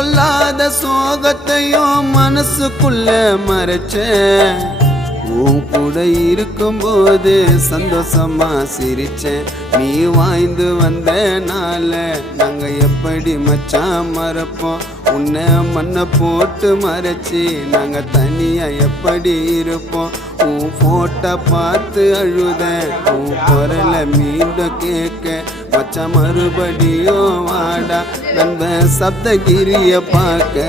சொல்லாத சோகத்தையும் மனசுக்குள்ள மறைச்சேன். உன் கூட இருக்கும்போது சந்தோஷமா சிரிச்சேன். நீ வாய்ந்து வந்தனால நாங்க எப்படி மச்சான் மறப்போம்? உன்னை மண்ணை போட்டு மறைச்சி நாங்க தனியா எப்படி இருப்போம்? உன் போட்டோ பார்த்து அழுதேன், உன் குரல மீண்டும் கேட்க மச்சான் மறுபடியும் வாடா நண்பன் சப்தகிரிய பார்க்க.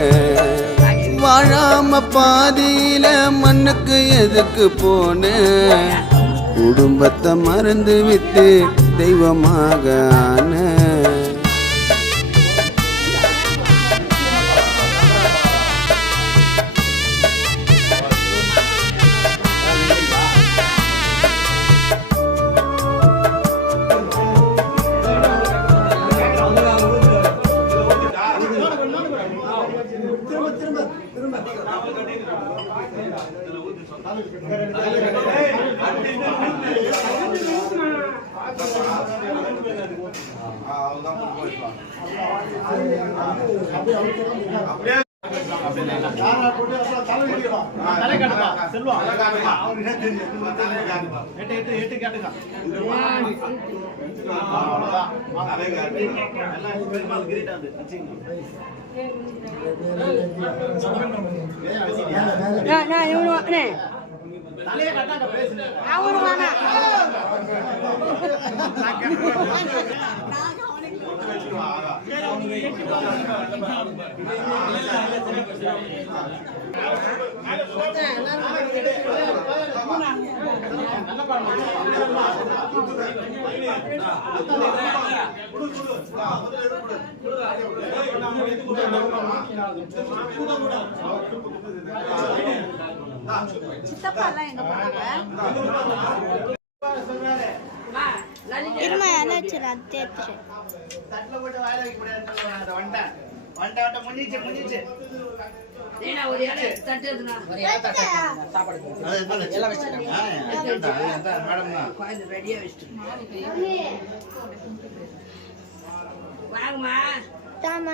வாழாம பாதியில மண்ணுக்கு எதுக்கு போன? குடும்பத்தை மறந்து விட்டு தெய்வமாக ஆன.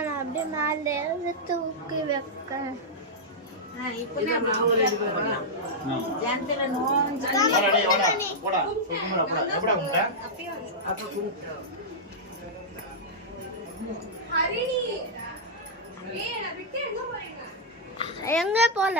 அப்படியே மேலே தூக்கி வைக்க. எங்க போல